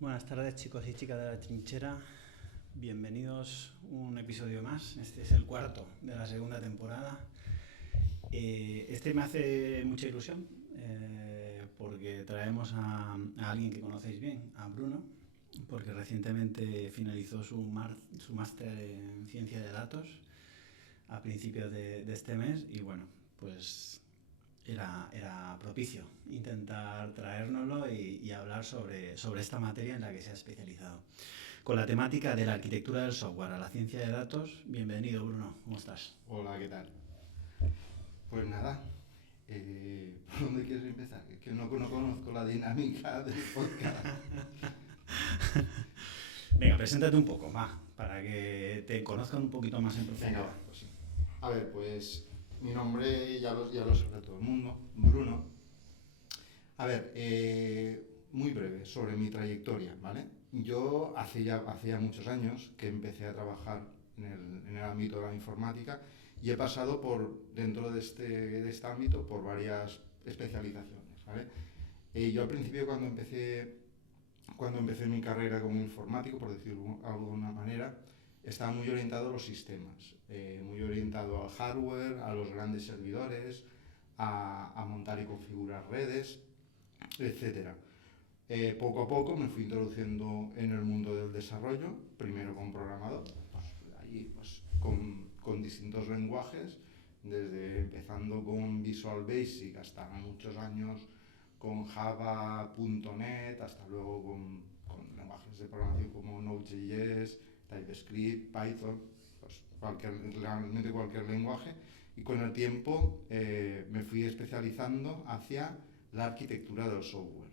Buenas tardes, chicos y chicas de la trinchera. Bienvenidos a un episodio más. Este es el cuarto de la segunda temporada. Este me hace mucha ilusión porque traemos a alguien que conocéis bien, a Bruno, porque recientemente finalizó su máster en ciencia de datos a principios de este mes y bueno, pues era propicio intentar traérnoslo y hablar sobre esta materia en la que se ha especializado. Con la temática de la arquitectura del software a la ciencia de datos. Bienvenido, Bruno, ¿cómo estás? Hola, ¿qué tal? Pues nada, ¿por dónde quieres empezar? Es que no conozco la dinámica del podcast. Venga, preséntate un poco, va, para que te conozcan un poquito más en profundidad. Venga, pues sí. A ver, pues mi nombre ya lo sabe todo el mundo, Bruno. A ver, muy breve sobre mi trayectoria, ¿vale? Yo hacía muchos años que empecé a trabajar en el ámbito de la informática y he pasado dentro de este ámbito por varias especializaciones, ¿vale? Yo al principio cuando empecé mi carrera como informático, por decirlo de alguna manera, estaba muy orientado a los sistemas, muy orientado al hardware, a los grandes servidores, a montar y configurar redes, etcétera. Poco a poco me fui introduciendo en el mundo del desarrollo, primero como programador, allí con distintos lenguajes, desde empezando con Visual Basic hasta muchos años con Java.net, hasta luego con lenguajes de programación como Node.js, TypeScript, Python, pues realmente cualquier lenguaje. Y con el tiempo me fui especializando hacia la arquitectura del software.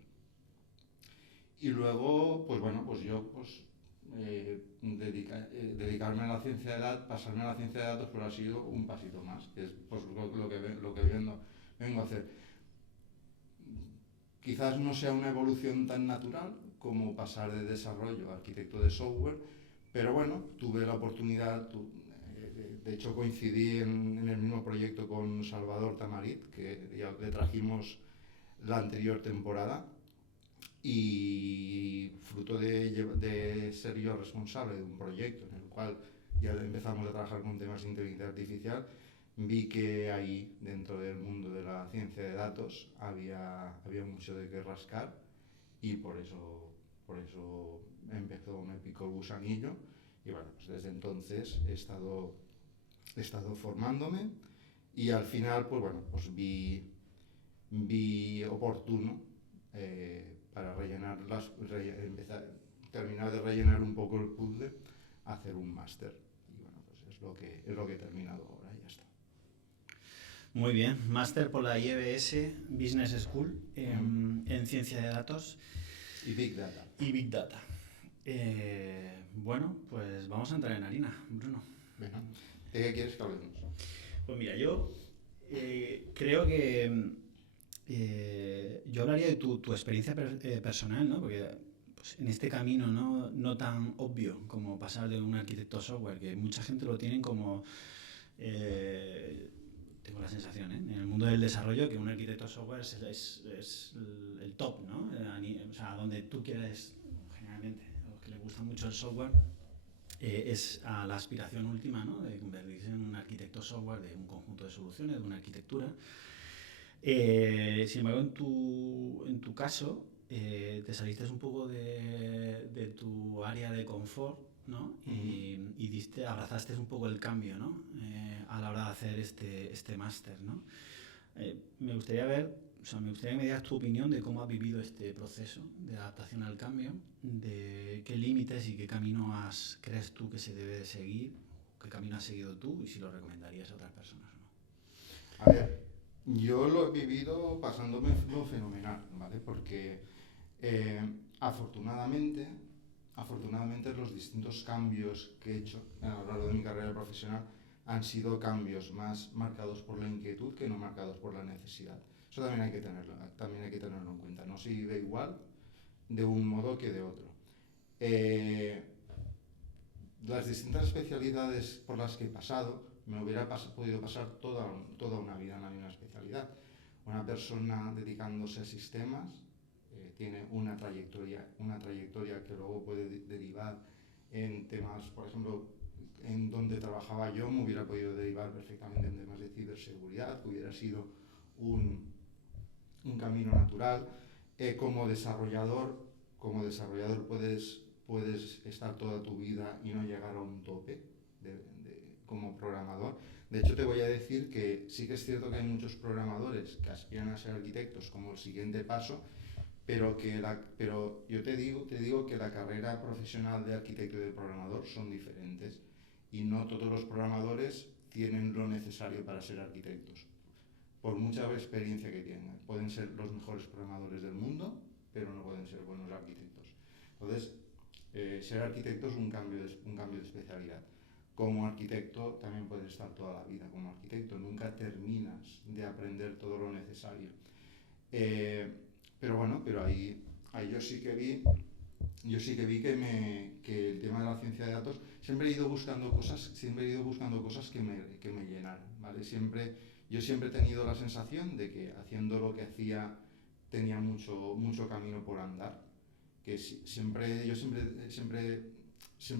Y luego, pues bueno, pues yo dedicarme a la ciencia de datos, pasarme a la ciencia de datos, pues ha sido un pasito más, que es pues, lo que vengo a hacer. Quizás no sea una evolución tan natural como pasar de desarrollo a arquitecto de software, pero bueno, tuve la oportunidad, de hecho coincidí en el mismo proyecto con Salvador Tamarit, que ya le trajimos la anterior temporada, y fruto de ser yo responsable de un proyecto en el cual ya empezamos a trabajar con temas de inteligencia artificial, vi que ahí, dentro del mundo de la ciencia de datos, había mucho de qué rascar y por eso me picó el gusanillo y bueno, pues desde entonces he estado formándome y al final, pues bueno, pues vi oportuno para terminar de rellenar un poco el puzzle, hacer un máster. Y bueno, pues es lo que he terminado ahora y ya está. Muy bien, máster por la IEBS Business School en ciencia de datos Y Big Data. y Big Data. Bueno, pues vamos a entrar en harina, Bruno. Venga, ¿de qué quieres que hablemos? Pues mira, yo creo que yo hablaría de tu experiencia personal, ¿no? Porque pues, en este camino no tan obvio como pasar de un arquitecto software, que mucha gente lo tienen como... tengo la sensación, en el mundo del desarrollo, que un arquitecto software es el top, ¿no? O sea, donde tú quieres, generalmente, a los que les gusta mucho el software, es a la aspiración última, ¿no? De convertirse en un arquitecto software de un conjunto de soluciones, de una arquitectura. Sin embargo, en tu caso, te saliste un poco de tu área de confort, ¿no? Y abrazaste un poco el cambio, ¿no? A la hora de hacer este máster, ¿no? Me gustaría que me dieras tu opinión de cómo has vivido este proceso de adaptación al cambio, de qué límites y qué camino crees tú que se debe de seguir, qué camino has seguido tú y si lo recomendarías a otras personas o no. A ver, yo lo he vivido pasándome lo fenomenal, ¿vale? Porque eh, afortunadamente, afortunadamente los distintos cambios que he hecho a lo largo de mi carrera profesional han sido cambios más marcados por la inquietud que no marcados por la necesidad. Eso también hay que tenerlo en cuenta. No se vive igual de un modo que de otro. Eh, las distintas especialidades por las que he pasado, me hubiera podido pasar toda una vida en la misma especialidad. Una persona dedicándose a sistemas, tiene una trayectoria que luego puede derivar en temas, por ejemplo, en donde trabajaba yo me hubiera podido derivar perfectamente en temas de ciberseguridad, que hubiera sido un camino natural. Como desarrollador puedes estar toda tu vida y no llegar a un tope como programador. De hecho, te voy a decir que sí que es cierto que hay muchos programadores que aspiran a ser arquitectos como el siguiente paso, pero yo te digo que la carrera profesional de arquitecto y de programador son diferentes y no todos los programadores tienen lo necesario para ser arquitectos. Por mucha experiencia que tengan, pueden ser los mejores programadores del mundo, pero no pueden ser buenos arquitectos. Entonces, ser arquitecto es un cambio de especialidad. Como arquitecto también puedes estar toda la vida como arquitecto, nunca terminas de aprender todo lo necesario. Pero bueno, ahí yo sí que vi que el tema de la ciencia de datos, siempre he ido buscando cosas que me llenaran, ¿vale? Yo siempre he tenido la sensación de que haciendo lo que hacía tenía mucho camino por andar, que yo siempre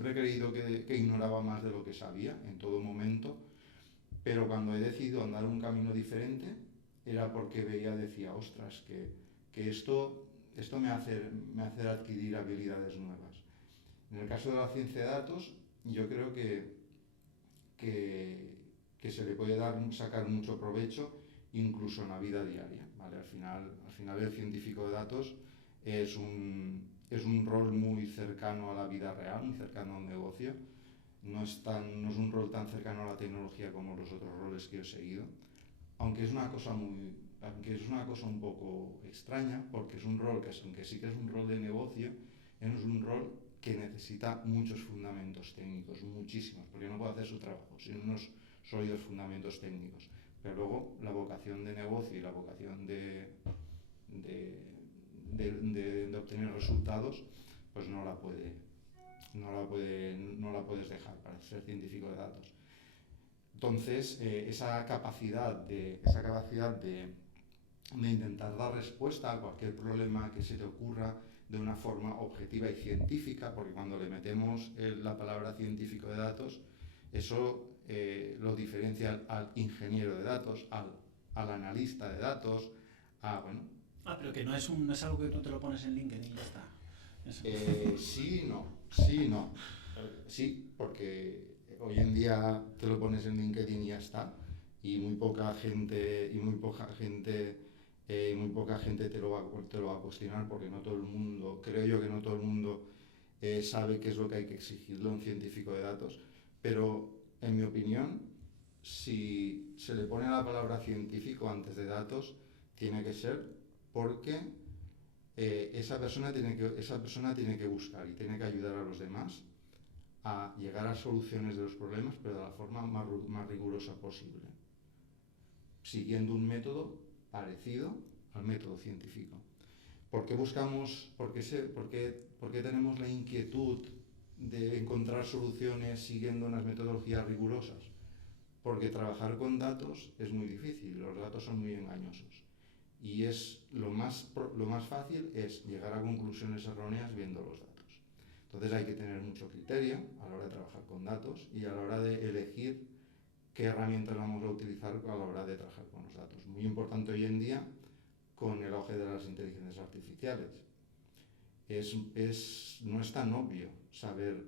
he creído que ignoraba más de lo que sabía en todo momento, pero cuando he decidido andar un camino diferente era porque decía, ostras, que esto me hace adquirir habilidades nuevas. En el caso de la ciencia de datos, yo creo que se le puede sacar mucho provecho incluso en la vida diaria, ¿vale? Al final el científico de datos es un rol muy cercano a la vida real, muy cercano a un negocio. No es un rol tan cercano a la tecnología como los otros roles que he seguido, aunque es una cosa un poco extraña, porque es un rol aunque sí que es un rol de negocio, es un rol que necesita muchos fundamentos técnicos, muchísimos, porque no puede hacer su trabajo sin unos sólidos fundamentos técnicos. Pero luego la vocación de negocio y la vocación de obtener resultados, pues no la puedes dejar para ser científico de datos. Entonces, esa capacidad de intentar dar respuesta a cualquier problema que se te ocurra de una forma objetiva y científica, porque cuando le metemos la palabra científico de datos, eso lo diferencia al ingeniero de datos, al analista de datos, pero que no es algo que tú te lo pones en LinkedIn y ya está. Sí, no. Sí, porque hoy en día te lo pones en LinkedIn y ya está, y muy poca gente te lo va a cuestionar, porque no todo el mundo, creo yo que no todo el mundo sabe qué es lo que hay que exigirle a un científico de datos, pero en mi opinión, si se le pone la palabra científico antes de datos, tiene que ser porque esa persona tiene que buscar y tiene que ayudar a los demás a llegar a soluciones de los problemas, pero de la forma más rigurosa posible, siguiendo un método parecido al método científico. ¿Por qué tenemos la inquietud de encontrar soluciones siguiendo unas metodologías rigurosas? Porque trabajar con datos es muy difícil, los datos son muy engañosos. Y lo más fácil es llegar a conclusiones erróneas viendo los datos. Entonces hay que tener mucho criterio a la hora de trabajar con datos y a la hora de elegir qué herramientas vamos a utilizar a la hora de trabajar con los datos. Muy importante hoy en día con el auge de las inteligencias artificiales. No es tan obvio saber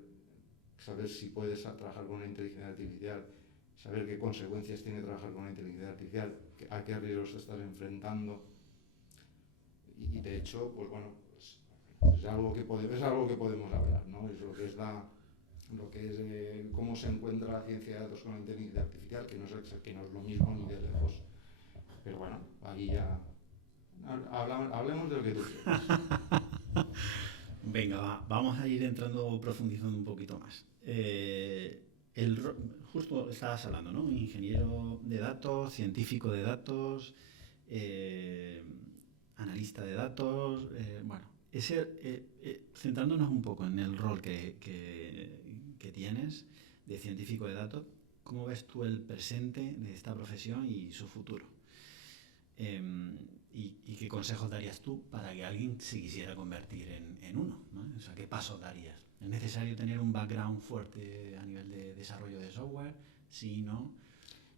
si puedes trabajar con una inteligencia artificial, saber qué consecuencias tiene trabajar con una inteligencia artificial, a qué riesgos te estás enfrentando. Y de hecho, pues bueno, es algo que podemos hablar, ¿no? Es lo que es cómo se encuentra la ciencia de datos con la inteligencia artificial, que no es lo mismo ni de lejos. Pero bueno, ahí ya hablemos de lo que tú quieras. Venga, vamos a ir profundizando un poquito más. Justo estabas hablando, ¿no? Ingeniero de datos, científico de datos, analista de datos, centrándonos un poco en el rol que tienes de científico de datos, ¿cómo ves tú el presente de esta profesión y su futuro? Y ¿qué consejos darías tú para que alguien se quisiera convertir en uno, ¿no? O sea, ¿qué pasos darías? ¿Es necesario tener un background fuerte a nivel de desarrollo de software? Sí, no.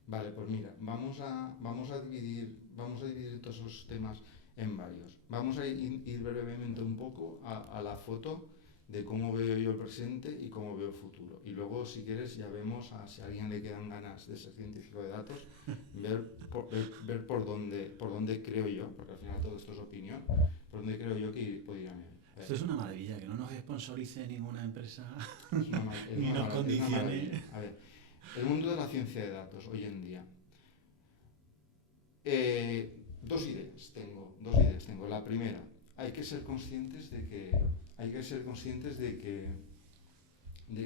Vale, pues mira, vamos a dividir todos esos temas en varios. Vamos a ir brevemente un poco a la foto de cómo veo yo el presente y cómo veo el futuro. Y luego, si quieres, ya vemos si a alguien le quedan ganas de ser científico de datos, ver por dónde creo yo, porque al final todo esto es opinión, por dónde creo yo que podría ir. Esto es una maravilla, que no nos sponsorice ninguna empresa Es ni nos una condicione. maravilla. A ver, el mundo de la ciencia de datos hoy en día. Dos ideas tengo. La primera, hay que ser conscientes de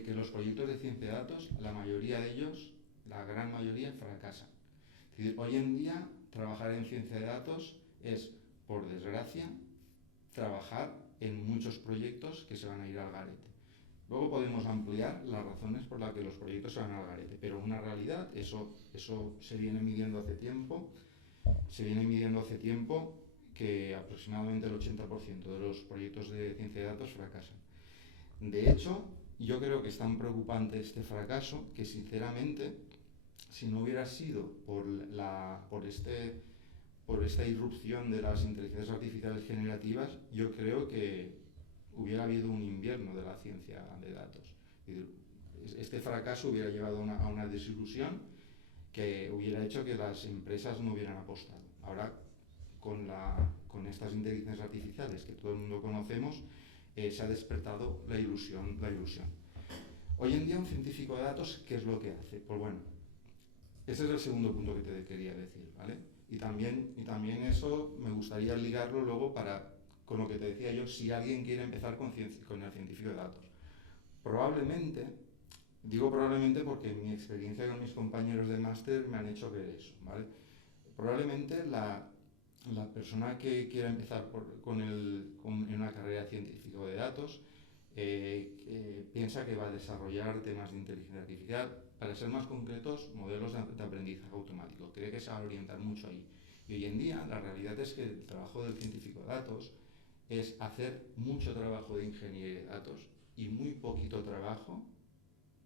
que los proyectos de ciencia de datos, la mayoría de ellos, la gran mayoría, fracasan. Es decir, hoy en día trabajar en ciencia de datos es, por desgracia, trabajar en muchos proyectos que se van a ir al garete. Luego podemos ampliar las razones por las que los proyectos se van al garete, pero una realidad, eso se viene midiendo hace tiempo. Que aproximadamente el 80% de los proyectos de ciencia de datos fracasan. De hecho, yo creo que es tan preocupante este fracaso que, sinceramente, si no hubiera sido por esta irrupción de las inteligencias artificiales generativas, yo creo que hubiera habido un invierno de la ciencia de datos. Este fracaso hubiera llevado a una desilusión que hubiera hecho que las empresas no hubieran apostado. Ahora, con estas inteligencias artificiales que todo el mundo conocemos, se ha despertado la ilusión. Hoy en día, un científico de datos, ¿qué es lo que hace? Pues bueno, ese es el segundo punto que te quería decir, ¿vale? Y también eso me gustaría ligarlo luego con lo que te decía yo, si alguien quiere empezar con el científico de datos. Digo probablemente porque mi experiencia con mis compañeros de máster me han hecho ver eso, ¿vale? Probablemente la persona que quiera empezar en una carrera de científico de datos piensa que va a desarrollar temas de inteligencia artificial, para ser más concretos, modelos de aprendizaje automático. Cree que se va a orientar mucho ahí. Y hoy en día la realidad es que el trabajo del científico de datos es hacer mucho trabajo de ingeniería de datos y muy poquito trabajo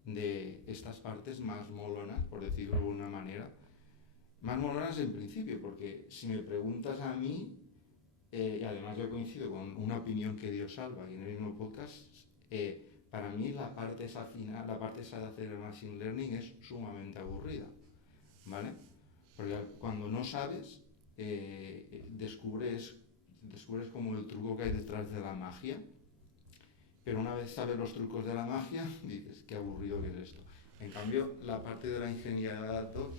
de estas partes más molonas, por decirlo de alguna manera. Más molonas en principio, porque si me preguntas a mí, y además yo coincido con una opinión que dio Salva y en el mismo podcast, para mí la parte esa de hacer el machine learning es sumamente aburrida, ¿vale? Porque cuando no sabes, descubres como el truco que hay detrás de la magia, pero una vez sabes los trucos de la magia, dices, qué aburrido que es esto. En cambio, la parte de la ingeniería de datos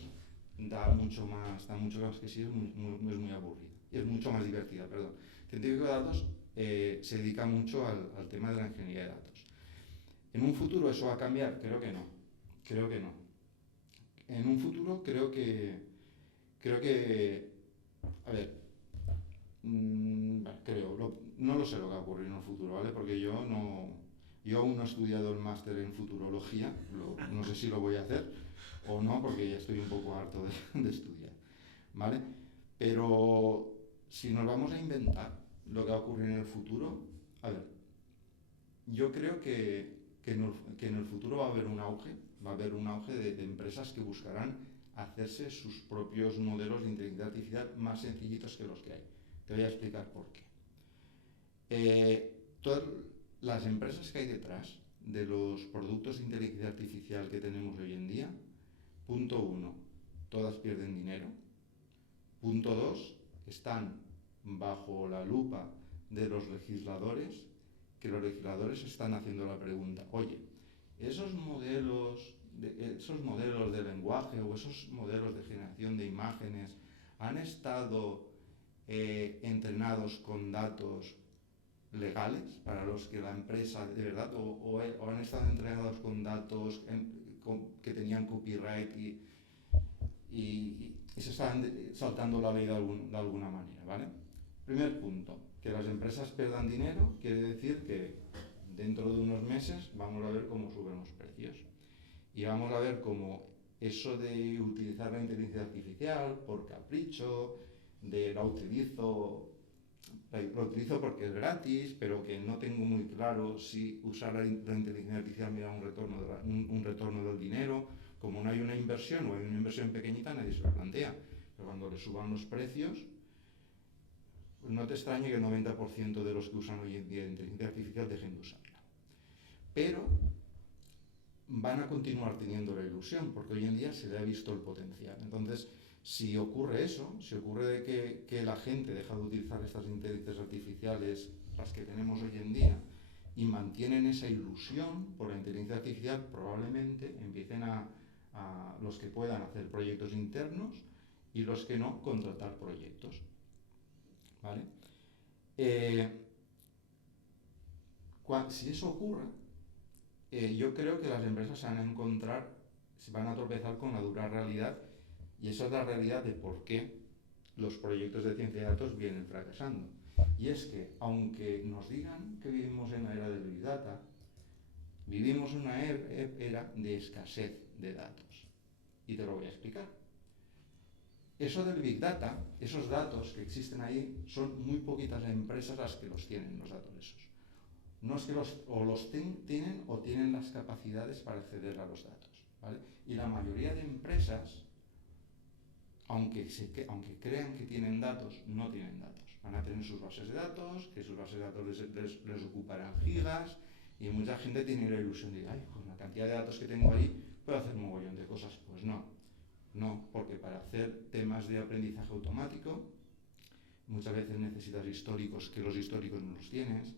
da mucho más que sí, es muy aburrida. Y es mucho más divertida, perdón. El científico de datos se dedica mucho al tema de la ingeniería de datos. ¿En un futuro eso va a cambiar? Creo que no. En un futuro creo que a ver, no lo sé lo que va a ocurrir en el futuro, ¿vale? Porque yo aún no he estudiado el máster en futurología, no sé si lo voy a hacer o no, porque ya estoy un poco harto de estudiar, ¿vale? Pero si nos vamos a inventar lo que va a ocurrir en el futuro, a ver, yo creo que en el futuro va a haber un auge de empresas que buscarán hacerse sus propios modelos de inteligencia artificial más sencillitos que los que hay. Te voy a explicar por qué. Todas las empresas que hay detrás de los productos de inteligencia artificial que tenemos hoy en día, punto 1, todas pierden dinero. Punto 2, están bajo la lupa de los legisladores, que los legisladores están haciendo la pregunta, oye, esos modelos de lenguaje o esos modelos de generación de imágenes han estado entrenados con datos legales para los que la empresa de verdad o han estado entrenados con datos que tenían copyright y se están saltando la ley de alguna manera, ¿vale? Primer punto, que las empresas pierdan dinero quiere decir que dentro de unos meses vamos a ver cómo suben los precios y vamos a ver cómo eso de utilizar la inteligencia artificial por capricho, de la utilizo lo utilizo porque es gratis, pero que no tengo muy claro si usar la inteligencia artificial me da un retorno del dinero. Como no hay una inversión o hay una inversión pequeñita, nadie se lo plantea. Pero cuando le suban los precios, pues no te extrañe que el 90% de los que usan hoy en día inteligencia artificial dejen de usarla. Pero van a continuar teniendo la ilusión, porque hoy en día se le ha visto el potencial. Entonces, si ocurre eso, si ocurre de que la gente deja de utilizar estas inteligencias artificiales, las que tenemos hoy en día, y mantienen esa ilusión por la inteligencia artificial, probablemente empiecen a los que puedan hacer proyectos internos y los que no, contratar proyectos. ¿Vale? Si eso ocurre, yo creo que las empresas se van a tropezar con la dura realidad, y esa es la realidad de por qué los proyectos de ciencia de datos vienen fracasando. Y es que, aunque nos digan que vivimos en la era del Big Data, vivimos en una era de escasez de datos. Y te lo voy a explicar. Eso del Big Data, esos datos que existen ahí, son muy poquitas empresas las que los tienen, los datos esos. No es que tienen o tienen las capacidades para acceder a los datos, ¿vale? Y la mayoría de empresas, aunque crean que tienen datos, no tienen datos. Van a tener sus bases de datos, que sus bases de datos les ocuparán gigas, y mucha gente tiene la ilusión de, ay, con la cantidad de datos que tengo ahí, puedo hacer un mogollón de cosas. Pues no, porque para hacer temas de aprendizaje automático, muchas veces necesitas históricos, que los históricos no los tienes.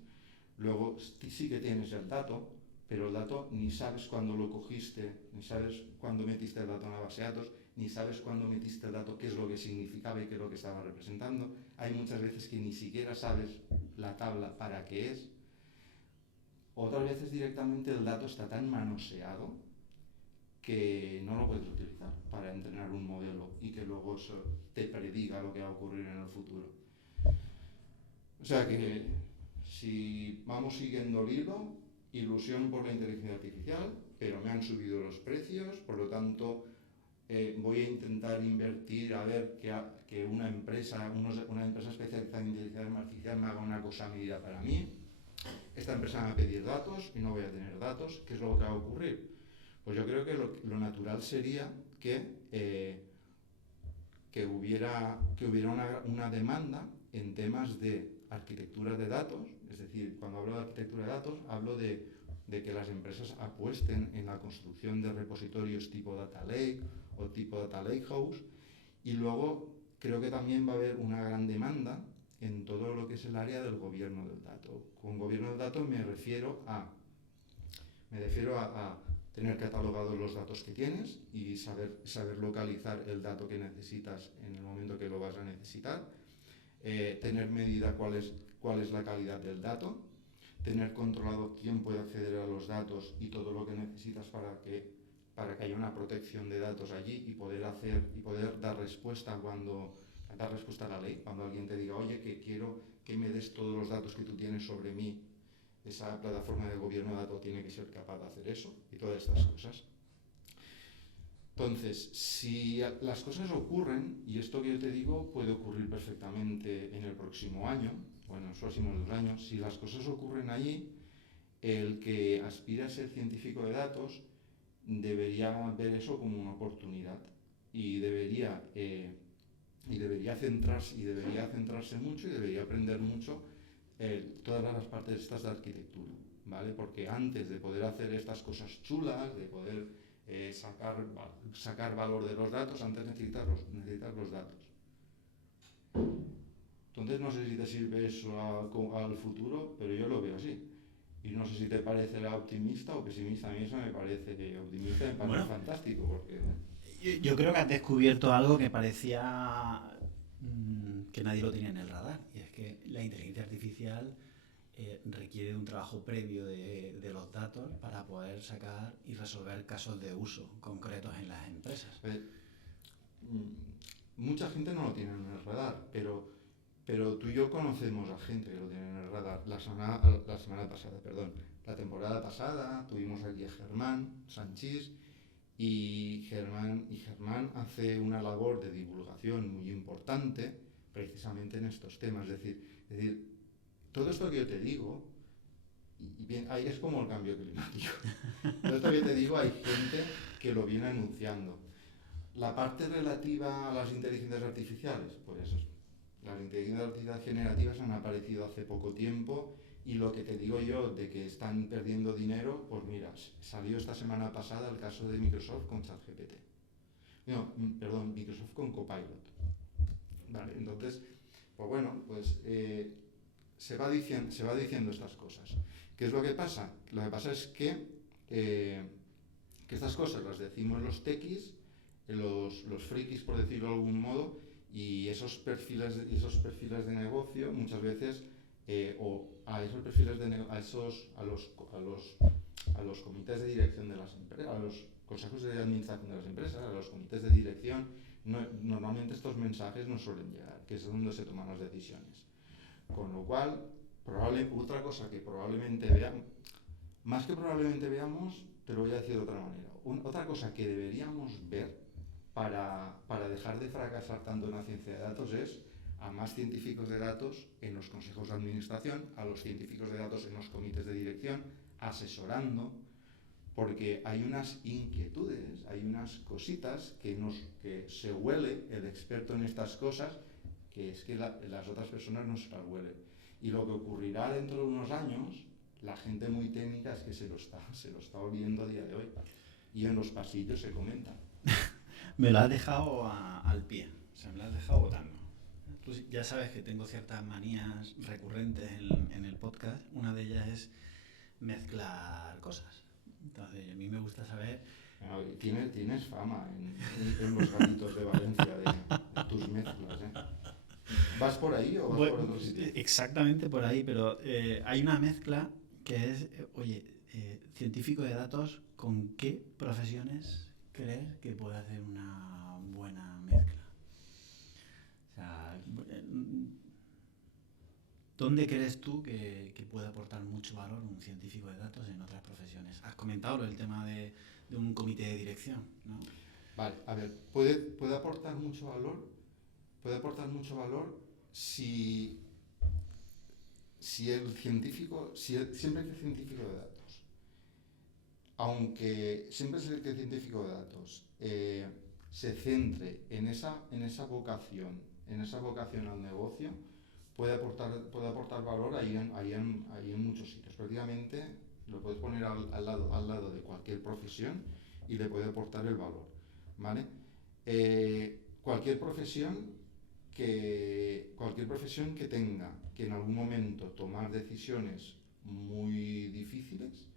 Luego sí que tienes el dato, pero el dato ni sabes cuándo lo cogiste, ni sabes cuándo metiste el dato en la base de datos, ni sabes cuándo metiste el dato, qué es lo que significaba y qué es lo que estaba representando. Hay muchas veces que ni siquiera sabes la tabla para qué es. Otras veces directamente el dato está tan manoseado que no lo puedes utilizar para entrenar un modelo y que luego eso te prediga lo que va a ocurrir en el futuro. O sea que, si vamos siguiendo el hilo, ilusión por la inteligencia artificial, pero me han subido los precios, por lo tanto voy a intentar invertir a ver que una empresa especializada en inteligencia artificial me haga una cosa a medida para mí. Esta empresa me va a pedir datos y no voy a tener datos. ¿Qué es lo que va a ocurrir? Pues yo creo que lo natural sería que hubiera una demanda en temas de arquitectura de datos. Es decir, cuando hablo de arquitectura de datos, hablo de que las empresas apuesten en la construcción de repositorios tipo Data Lake o tipo Data Lakehouse, y luego creo que también va a haber una gran demanda en todo lo que es el área del gobierno del dato. Con gobierno del dato me refiero a tener catalogados los datos que tienes y saber localizar el dato que necesitas en el momento que lo vas a necesitar, tener medida cuál es la calidad del dato, tener controlado quién puede acceder a los datos y todo lo que necesitas para que haya una protección de datos allí, y poder dar respuesta a la ley. Cuando alguien te diga, oye, que quiero que me des todos los datos que tú tienes sobre mí, esa plataforma de gobierno de datos tiene que ser capaz de hacer eso y todas estas cosas. Entonces, si las cosas ocurren, y esto que yo te digo puede ocurrir perfectamente en el próximo año, bueno, en los próximos 2 años, si las cosas ocurren allí, el que aspira a ser científico de datos debería ver eso como una oportunidad, y debería centrarse mucho, y debería aprender mucho todas las partes estas de arquitectura, ¿vale? Porque antes de poder hacer estas cosas chulas, de poder sacar valor de los datos, antes necesitas los datos. Entonces no sé si te sirve eso al futuro, pero yo lo veo así. Y no sé si te parece optimista o pesimista. A mí eso me parece optimista, me parece fantástico. Porque yo creo que has descubierto algo que parecía que nadie lo tenía en el radar, y es que la inteligencia artificial requiere un trabajo previo de los datos para poder sacar y resolver casos de uso concretos en las empresas. Mucha gente no lo tiene en el radar, pero tú y yo conocemos a gente que lo tiene en el radar. La temporada pasada tuvimos aquí a Germán Sanchís, y Germán hace una labor de divulgación muy importante precisamente en estos temas. Es decir, todo esto que yo te digo, y bien, ahí es como el cambio climático. Todo esto que yo te digo, hay gente que lo viene anunciando. La parte relativa a las inteligencias artificiales, pues las inteligencias artificiales generativas han aparecido hace poco tiempo, y lo que te digo yo de que están perdiendo dinero, pues mira, salió esta semana pasada el caso de Microsoft con ChatGPT. No, perdón, Microsoft con Copilot. Vale, entonces, pues bueno, pues se va diciendo estas cosas. ¿Qué es lo que pasa? Lo que pasa es que estas cosas las decimos los tequis, los frikis, por decirlo de algún modo, y esos perfiles de negocio muchas veces, o a esos perfiles a los comités de dirección de las empresas, a los consejos de administración de las empresas, a los comités de dirección, normalmente estos mensajes no suelen llegar, que es donde se toman las decisiones. Con lo cual, otra cosa que probablemente veamos, más que probablemente veamos, te lo voy a decir de otra manera. Otra cosa que deberíamos ver para dejar de fracasar tanto en la ciencia de datos es a más científicos de datos en los consejos de administración, a los científicos de datos en los comités de dirección, asesorando, porque hay unas inquietudes, hay unas cositas que se huele el experto en estas cosas, que es que las otras personas no se las huelen. Y lo que ocurrirá dentro de unos años, la gente muy técnica es que se lo está oliendo a día de hoy. Y en los pasillos se comenta. Me lo has dejado al pie, o sea, me lo has dejado botando. Tú ya sabes que tengo ciertas manías recurrentes en el podcast. Una de ellas es mezclar cosas. Entonces, a mí me gusta saber... Tienes fama en los garitos de Valencia de tus mezclas, ¿eh? ¿Vas por ahí o vas por otro sitio? Exactamente por ahí, pero hay una mezcla que es, científico de datos, ¿con qué profesiones crees que puede hacer una buena mezcla? O sea, ¿dónde crees tú que puede aportar mucho valor un científico de datos en otras profesiones? Has comentado el tema de un comité de dirección, ¿no? Vale, a ver, puede aportar mucho valor, si siempre que el científico de datos, aunque siempre que el científico de datos se centre en esa vocación al negocio, puede aportar valor ahí en muchos sitios. Prácticamente lo puedes poner al lado de cualquier profesión y le puede aportar el valor, ¿vale? Cualquier profesión que tenga que en algún momento tomar decisiones muy difíciles,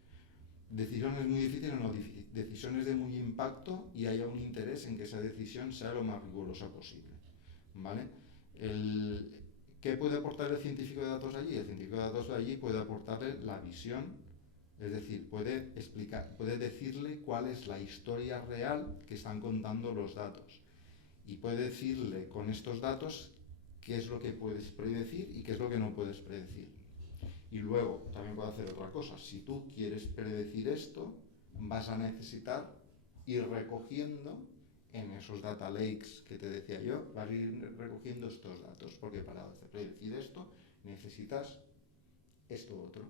decisiones de muy impacto, y haya un interés en que esa decisión sea lo más rigurosa posible, ¿vale? ¿Qué puede aportar el científico de datos allí? El científico de datos allí puede aportarle la visión, es decir, puede decirle cuál es la historia real que están contando los datos, y puede decirle con estos datos qué es lo que puedes predecir y qué es lo que no puedes predecir. Y luego también puede hacer otra cosa. Si tú quieres predecir esto, vas a necesitar ir recogiendo en esos data lakes que te decía yo, vas a ir recogiendo estos datos, porque para predecir esto necesitas esto otro.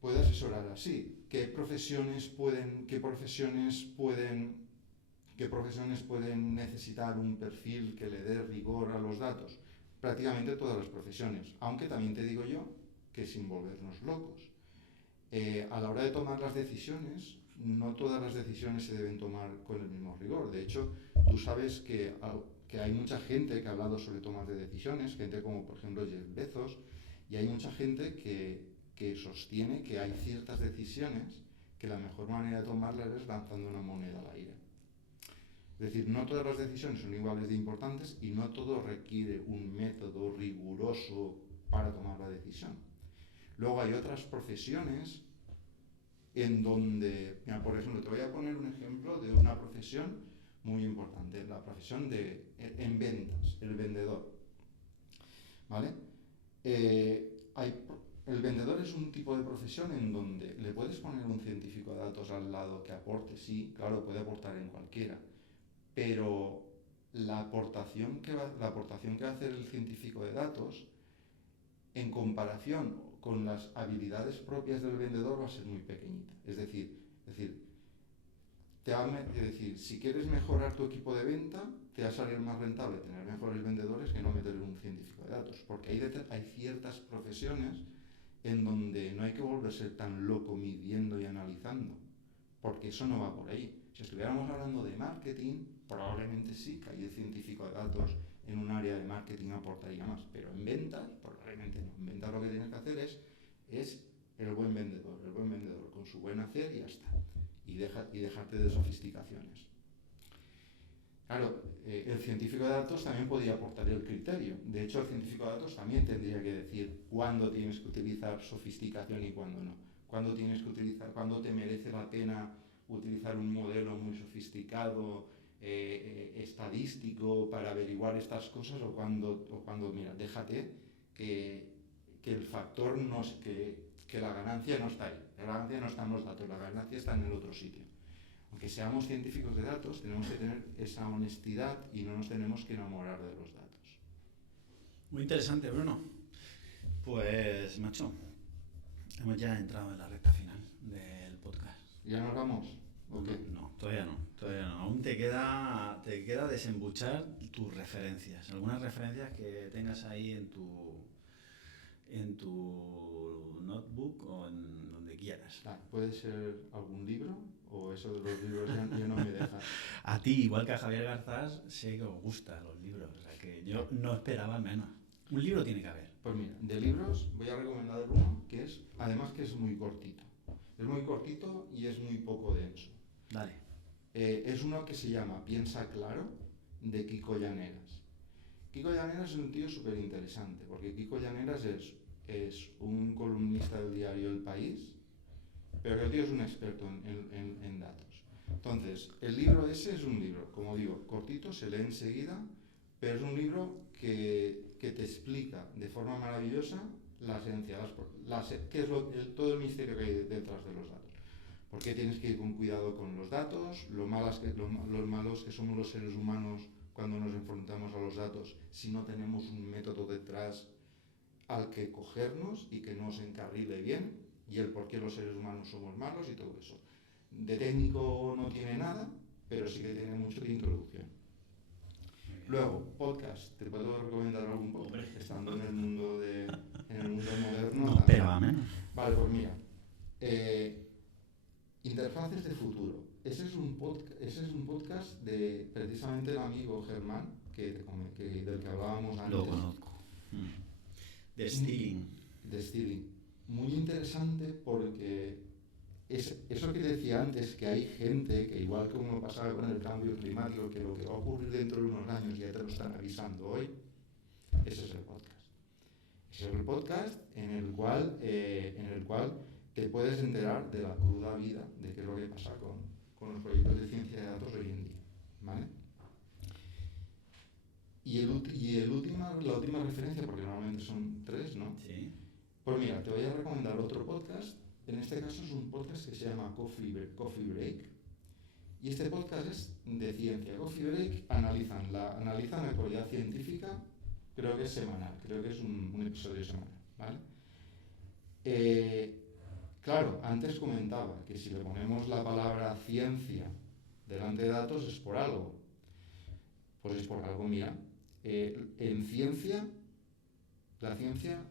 Puede asesorar así. ¿Qué profesiones pueden necesitar un perfil que le dé rigor a los datos? Prácticamente todas las profesiones, aunque también te digo yo que sin volvernos locos. A la hora de tomar las decisiones, no todas las decisiones se deben tomar con el mismo rigor. De hecho, tú sabes que hay mucha gente que ha hablado sobre tomas de decisiones, gente como por ejemplo Jeff Bezos, y hay mucha gente que sostiene que hay ciertas decisiones que la mejor manera de tomarlas es lanzando una moneda al aire. Es decir, no todas las decisiones son iguales de importantes y no todo requiere un método riguroso para tomar la decisión. Luego hay otras profesiones en donde, mira, por ejemplo, te voy a poner un ejemplo de una profesión muy importante, la profesión en ventas, el vendedor, ¿vale? El vendedor es un tipo de profesión en donde le puedes poner un científico de datos al lado que aporte, sí, claro, puede aportar en cualquiera, pero la aportación que va a hacer el científico de datos en comparación con las habilidades propias del vendedor va a ser muy pequeñita. Es decir, si quieres mejorar tu equipo de venta, te va a salir más rentable tener mejores vendedores que no meter un científico de datos, porque hay ciertas profesiones en donde no hay que volverse tan loco midiendo y analizando, porque eso no va por ahí. Si estuviéramos hablando de marketing, probablemente sí que el científico de datos en un área de marketing aportaría más, pero en ventas probablemente no. En ventas lo que tienes que hacer es el buen vendedor con su buen hacer y ya está, y dejarte de sofisticaciones. Claro, el científico de datos también podría aportar el criterio. De hecho, el científico de datos también tendría que decir cuándo tienes que utilizar sofisticación y cuándo no. Cuándo te merece la pena utilizar un modelo muy sofisticado, estadístico, para averiguar estas cosas, o cuando mira, déjate que el factor que la ganancia no está ahí. La ganancia no está en los datos, la ganancia está en el otro sitio. Aunque seamos científicos de datos, tenemos que tener esa honestidad y no nos tenemos que enamorar de los datos. Muy interesante, Bruno. Pues, macho, hemos ya entrado en la recta final del podcast. ¿Ya nos vamos? ¿O qué? No, todavía no. Aún te queda desembuchar tus referencias. Algunas referencias que tengas ahí en tu notebook o en donde quieras. ¿Puede ser algún libro? ¿O eso de los libros ya no me deja? A ti, igual que a Javier Garzás, sé que os gustan los libros. O sea que yo no esperaba menos. Un libro tiene que haber. Pues mira, de libros voy a recomendar uno que es muy cortito. Es muy cortito y es muy poco denso. Dale. Es uno que se llama Piensa Claro, de Kiko Llaneras. Kiko Llaneras es un tío súper interesante, porque Kiko Llaneras es un columnista del diario El País, pero el tío es un experto en datos. Entonces, el libro ese es un libro, como digo, cortito, se lee enseguida, pero es un libro que te explica de forma maravillosa la esencia, qué es todo el misterio que hay detrás de los datos. ¿Por qué tienes que ir con cuidado con los datos? Lo malos que somos los seres humanos cuando nos enfrentamos a los datos si no tenemos un método detrás al que cogernos y que nos encarrile bien, y el por qué los seres humanos somos malos y todo eso. De técnico no tiene nada, pero sí que tiene mucho de introducción. Luego, podcast. ¿Te puedo recomendar algún podcast? Estando en el mundo moderno. No, pero a menos. Vale, pues mira. Interfaces de futuro. Ese es un podcast de precisamente el amigo Germán, del que hablábamos antes. Lo conozco. De Stealing. Muy interesante, porque eso que decía antes, que hay gente que, igual como pasaba con el cambio climático, que lo que va a ocurrir dentro de unos años ya te lo están avisando hoy, ese es el podcast. Ese es el podcast en el cual te puedes enterar de la cruda vida, de qué es lo que pasa con los proyectos de ciencia de datos hoy en día, ¿vale? Y la última referencia, porque normalmente son 3, ¿no? Sí. Pues mira, te voy a recomendar otro podcast. En este caso es un podcast que se llama Coffee Break. Y este podcast es de ciencia. Coffee Break analizan la actualidad científica, creo que es semanal, creo que es un episodio semanal, ¿vale? Claro, antes comentaba que si le ponemos la palabra ciencia delante de datos es por algo. Pues es por algo, mira. En ciencia, la ciencia,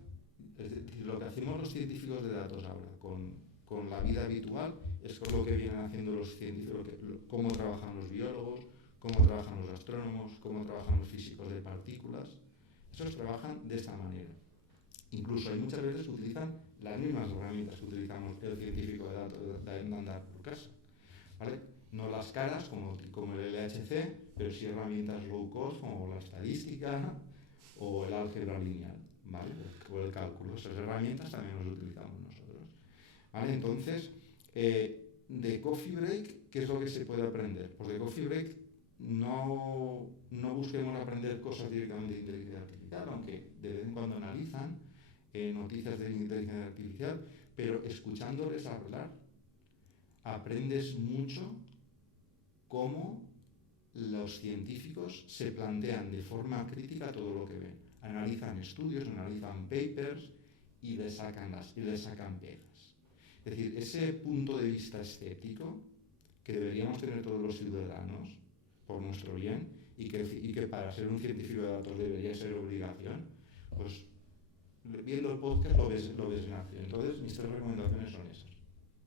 es decir, lo que hacemos los científicos de datos ahora con la vida habitual es con lo que vienen haciendo los científicos, cómo trabajan los biólogos, cómo trabajan los astrónomos, cómo trabajan los físicos de partículas. Esos trabajan de esta manera. Incluso hay muchas veces que utilizan las mismas herramientas que utilizamos el científico de datos de andar por casa, ¿vale? No las caras como el LHC, pero sí herramientas low cost como la estadística o el álgebra lineal, ¿vale? O el cálculo. Esas herramientas también las utilizamos nosotros, ¿vale? Entonces, de Coffee Break, ¿qué es lo que se puede aprender? Pues de Coffee Break no busquemos aprender cosas directamente de inteligencia artificial, aunque de vez en cuando analizan noticias de inteligencia artificial, pero escuchándoles hablar aprendes mucho cómo los científicos se plantean de forma crítica todo lo que ven. Analizan estudios, analizan papers y le sacan pegas. Es decir, ese punto de vista escéptico que deberíamos tener todos los ciudadanos por nuestro bien y que para ser un científico de datos debería ser obligación, pues viendo el podcast lo ves en acción. Entonces, mis 3 recomendaciones son esas.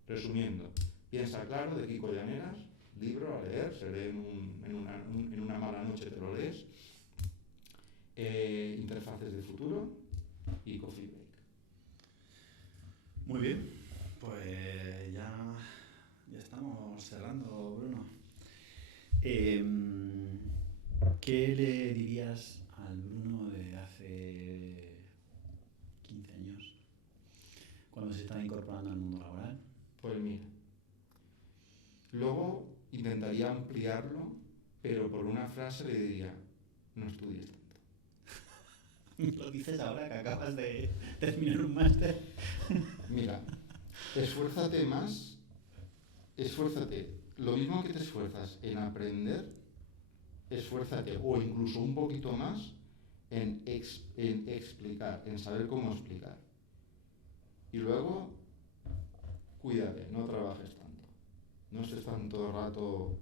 Resumiendo, Piensa claro, de Kiko Llaneras, libro a leer, se lee en una mala noche, te lo lees. Interfaces de futuro y Coffee Break. Muy bien, pues ya estamos cerrando, Bruno. ¿Qué le dirías al Bruno de hace 15 años, cuando se está incorporando al mundo laboral? Pues mira, luego intentaría ampliarlo, pero por una frase le diría, no estudies tanto. Lo dices ahora que acabas de terminar un máster. Mira, esfuérzate más, lo mismo que te esfuerzas en aprender, esfuérzate o incluso un poquito más en explicar, en saber cómo explicar. Y luego, cuídate, no trabajes tanto. No estés tanto el rato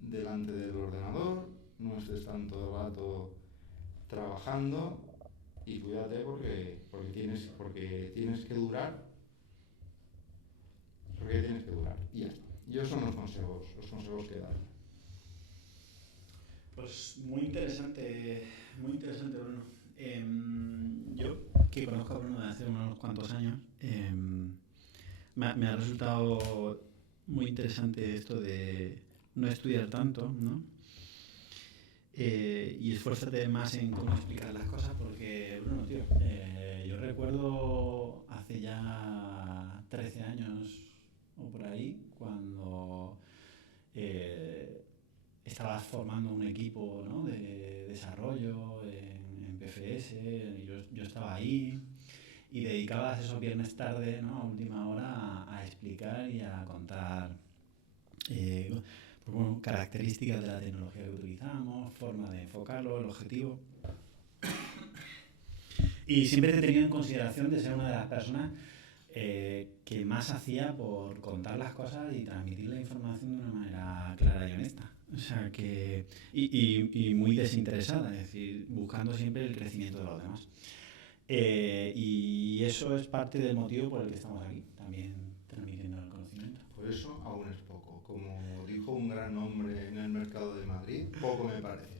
delante del ordenador, no estés tanto el rato trabajando y cuídate porque tienes que durar. Porque tienes que durar. Y ya está. Y esos son los consejos que daría. Pues muy interesante, Bruno. Yo, que conozco a Bruno de hace unos cuantos años, me ha resultado muy interesante esto de no estudiar tanto, ¿no? Y esfuérzate más en cómo explicar las cosas, porque, Bruno, tío, yo recuerdo hace ya 13 años o por ahí, cuando estabas formando un equipo, ¿no?, de desarrollo en PFS, y yo estaba ahí, y dedicabas esos viernes tarde, ¿no?, a última hora a explicar y a contar pues bueno, características de la tecnología que utilizamos, forma de enfocarlo, el objetivo. Y siempre te he tenido en consideración de ser una de las personas que más hacía por contar las cosas y transmitir la información de una manera clara y honesta. O sea que y muy desinteresada, es decir, buscando siempre el crecimiento de los demás. Y eso es parte del motivo por el que estamos aquí, también transmitiendo el conocimiento. Por eso aún es poco. Como dijo un gran hombre en el mercado de Madrid, poco me parece.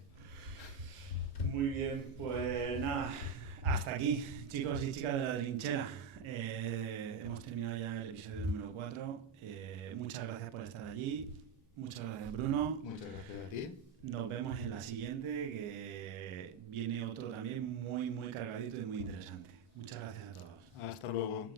Muy bien, pues nada, hasta aquí, chicos y chicas de la trinchera. Hemos terminado ya el episodio número 4. Muchas gracias por estar allí. Muchas gracias, Bruno. Muchas gracias a ti. Nos vemos en la siguiente, que viene otro también muy, muy cargadito y muy interesante. Muchas gracias a todos. Hasta luego.